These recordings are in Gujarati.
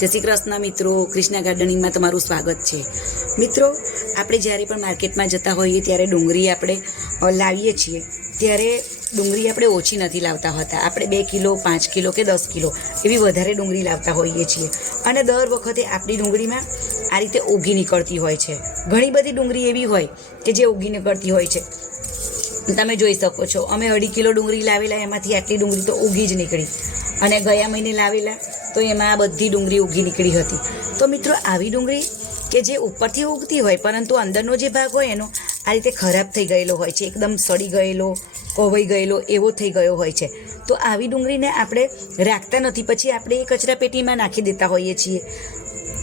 જય શ્રી કૃષ્ણ મિત્રો ક્રિષ્ના ગાર્ડનિંગમાં તમારું સ્વાગત છે. મિત્રો, આપણે જ્યારે પણ માર્કેટમાં જતા હોઈએ ત્યારે ડુંગળી આપણે લાવીએ છીએ. ત્યારે ડુંગળી આપણે ઓછી નથી લાવતા હોતા. આપણે બે કિલો, પાંચ કિલો કે દસ કિલો એવી વધારે ડુંગળી લાવતા હોઈએ છીએ. અને દર વખતે આપણી ડુંગળીમાં આ રીતે ઉગી નીકળતી હોય છે. ઘણી બધી ડુંગળી એવી હોય કે જે ઉગી નીકળતી હોય છે. તમે જોઈ શકો છો, અમે અઢી કિલો ડુંગળી લાવેલા, એમાંથી આટલી ડુંગળી તો ઉગી જ નીકળી. અને ગયા મહિને લાવેલા તો એમાં આ બધી ડુંગળી ઉગી નીકળી હતી. તો મિત્રો, આવી ડુંગળી કે જે ઉપરથી ઉગતી હોય, પરંતુ અંદરનો જે ભાગ હોય એનો આ રીતે ખરાબ થઈ ગયેલો હોય છે, એકદમ સડી ગયેલો, કોવાઈ ગયેલો એવો થઈ ગયો હોય છે. તો આવી ડુંગળીને આપણે રાખતા નથી. પછી આપણે એ કચરા પેટીમાં નાખી દેતા હોઈએ છીએ.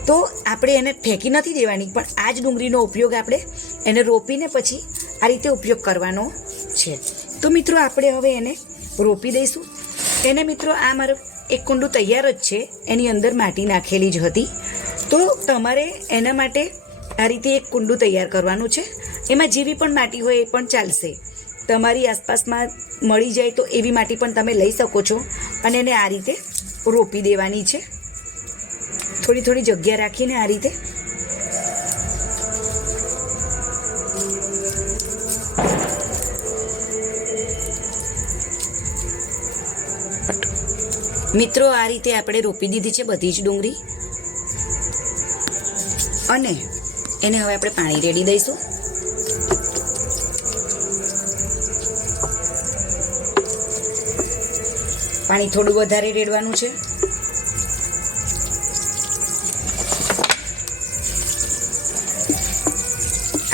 તો આપણે એને ફેંકી નથી દેવાની, પણ આ જ ડુંગળીનો ઉપયોગ આપણે એને રોપીને પછી આ રીતે ઉપયોગ કરવાનો છે. તો મિત્રો, આપણે હવે એને રોપી દઈશું. એને મિત્રો, આ મારું એક કુંડું તૈયાર જ છે. એની અંદર માટી નાખેલી જ હતી. તો તમારે એના માટે આ રીતે એક કુંડું તૈયાર કરવાનું છે. એમાં જેવી પણ માટી હોય એ પણ ચાલશે. તમારી આસપાસમાં મળી જાય તો એવી માટી પણ તમે લઈ શકો છો અને એને આ રીતે રોપી દેવાની છે. થોડી થોડી જગ્યા રાખીને આ રીતે મિત્રો, આ રીતે આપણે રોપી દીધી છે બધી જ ડુંગળી. અને એને હવે આપણે પાણી રેડી દઈશું. પાણી થોડું વધારે રેડવાનું છે.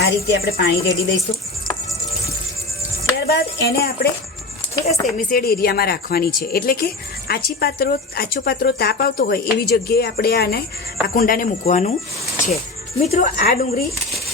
આ રીતે આપણે પાણી રેડી દઈશું. ત્યારબાદ એને આપણે થોડા સેમિસેડ એરિયામાં રાખવાની છે. એટલે કે આછી પાત્રો, આછો પાત્રો તાપ આવતો હોય એવી જગ્યાએ આપણે આને આ કુંડાને મૂકવાનું છે. મિત્રો, આ ડુંગળી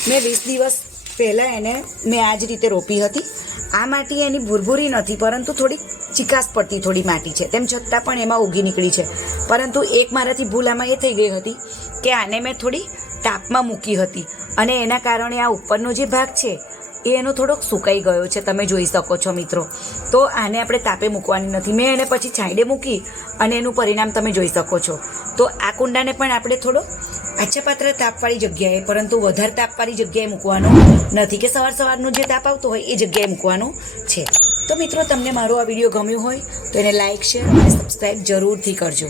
મેં વીસ દિવસ પહેલાં એને મેં આ જ રીતે રોપી હતી. આ માટી એની ભૂરભૂરી નથી, પરંતુ થોડી ચિકાસ પડતી થોડી માટી છે. તેમ છતાં પણ એમાં ઉગી નીકળી છે. પરંતુ એક મારાથી ભૂલ આમાં એ થઈ ગઈ હતી કે આને મેં થોડી તાપમાં મૂકી હતી. અને એના કારણે આ ઉપરનો જે ભાગ છે એ એનો થોડોક સુકાઈ ગયો છે, તમે જોઈ શકો છો મિત્રો. તો આને આપણે તાપે મૂકવાની નથી. મેં એને પછી છાંયડે મૂકી અને એનું પરિણામ તમે જોઈ શકો છો. તો આ કુંડાને પણ આપણે થોડો આછા પાત્ર તાપવાળી જગ્યાએ, પરંતુ વધારે તાપવાળી જગ્યાએ મૂકવાનો નથી, કે સવાર સવારનો જે તાપ આવતો હોય એ જગ્યાએ મૂકવાનો છે. તો મિત્રો, તમને મારો આ વીડિયો ગમ્યો હોય તો એને લાઇક શેર અને સબસ્ક્રાઈબ જરૂરથી કરજો.